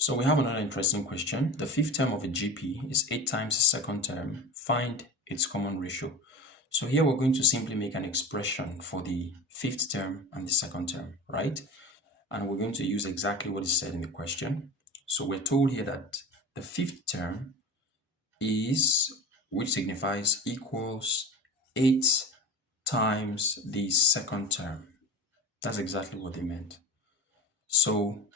So we have another interesting question. The fifth term of a GP is 8 times the second term. Find its common ratio. So here we're going to simply make an expression for the fifth term and the second term, right? And we're going to use exactly what is said in the question. So we're told here that the fifth term is, which signifies equals 8 times the second term. That's exactly what they meant. So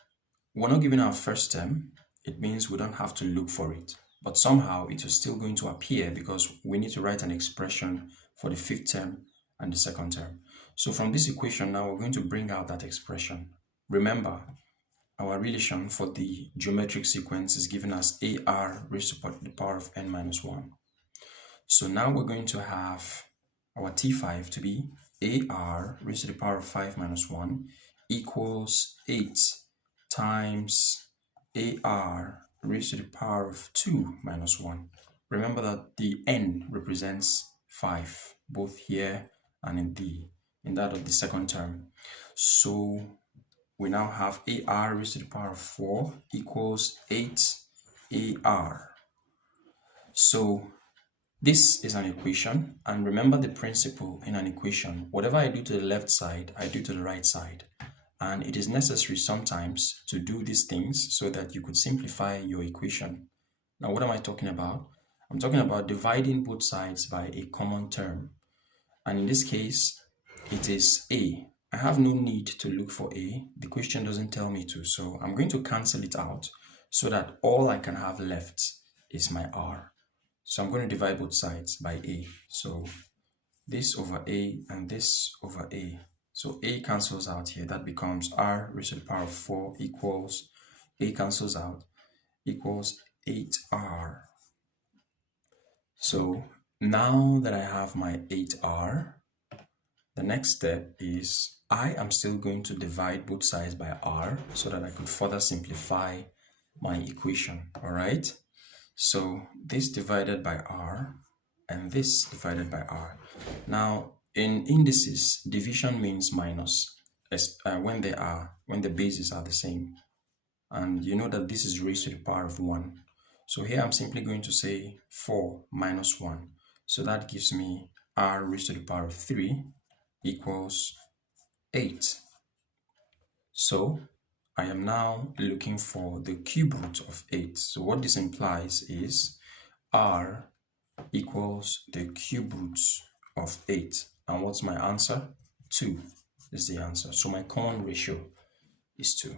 we're not given our first term. It means we don't have to look for it. But somehow it is still going to appear because we need to write an expression for the fifth term and the second term. So from this equation now, we're going to bring out that expression. Remember, our relation for the geometric sequence is given as AR raised to the power of n minus 1. So now we're going to have our T5 to be AR raised to the power of 5 minus 1 equals 8 times AR raised to the power of 2 minus 1. Remember that the n represents 5, both here and in that of the second term. So we now have AR raised to the power of 4 equals 8 AR. So this is an equation, and remember the principle in an equation. Whatever I do to the left side, I do to the right side. And it is necessary sometimes to do these things so that you could simplify your equation. Now, what am I talking about? I'm talking about dividing both sides by a common term. And in this case, it is A. I have no need to look for A. The question doesn't tell me to. So I'm going to cancel it out so that all I can have left is my R. So I'm going to divide both sides by A. So this over A and this over A. So A cancels out here. That becomes R raised to the power of 4 equals, A cancels out, equals 8R. So now that I have my 8R, the next step is I am still going to divide both sides by R so that I could further simplify my equation, all right? So this divided by R and this divided by R. Now, in indices, division means minus when the bases are the same. And you know that this is raised to the power of 1. So here I'm simply going to say 4 minus 1. So that gives me R raised to the power of 3 equals 8. So I am now looking for the cube root of 8. So what this implies is R equals the cube root of 8. And what's my answer? 2 is the answer. So my common ratio is 2.